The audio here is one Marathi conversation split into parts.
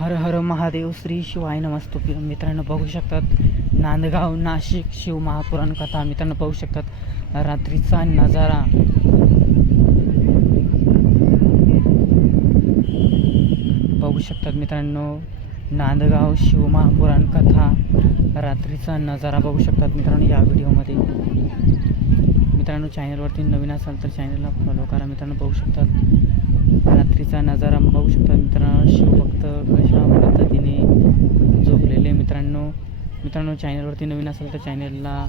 हर हर महादेव श्री शिवाय नमस्तुभ्य. मित्रांनो बघू शकतात नांदगाव नाशिक शिव महापुराण कथा मित्रांनो पाहू शकतात. रात्रीचा नजारा. बघू शकतात मित्रांनो नांदगाव शिव महापुराण कथा रात्रीचा नजारा बघू शकतात मित्रांनो या व्हिडिओमध्ये. मित्रांनो चॅनलवरती नवीन असाल तर चॅनलला फॉलो करा मित्रांनो बघू शकतात. रात्रीचा नजारा बघू शकता मित्रांनो. शिवभक्त कशा पद्धतीने झोपलेले मित्रांनो. मित्रांनो चॅनलवरती नवीन असाल तर चॅनलला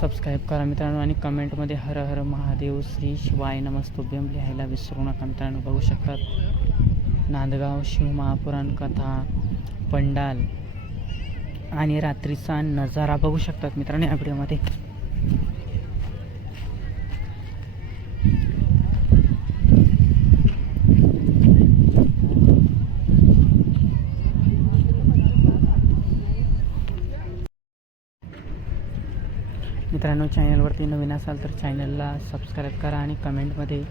सबस्क्राईब करा मित्रांनो आणि कमेंटमध्ये हर हर महादेव श्री शिवाय नमस्तुभ्यम लिहायला विसरू नका मित्रांनो. बघू शकतात नांदगाव शिव महापुराण कथा पंडाल आणि रात्रीचा नजारा बघू शकतात मित्रांनो या व्हिडिओमध्ये मित्रांनो चॅनलवरती नवीन असाल तर चॅनलला सबस्क्राईब करा आणि कमेंटमध्ये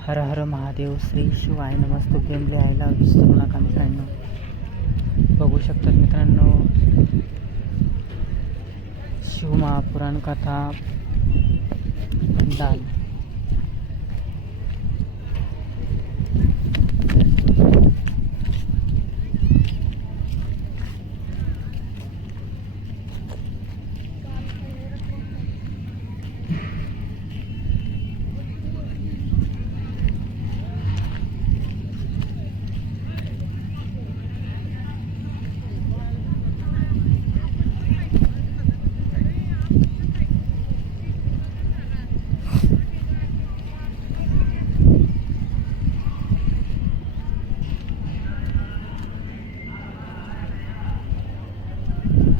हर हर महादेव श्री शिवाय नमस्तुभ्यम लिहायला विसरू नका मित्रांनो. बघू शकतात मित्रांनो शिव महापुराण कथा दाल.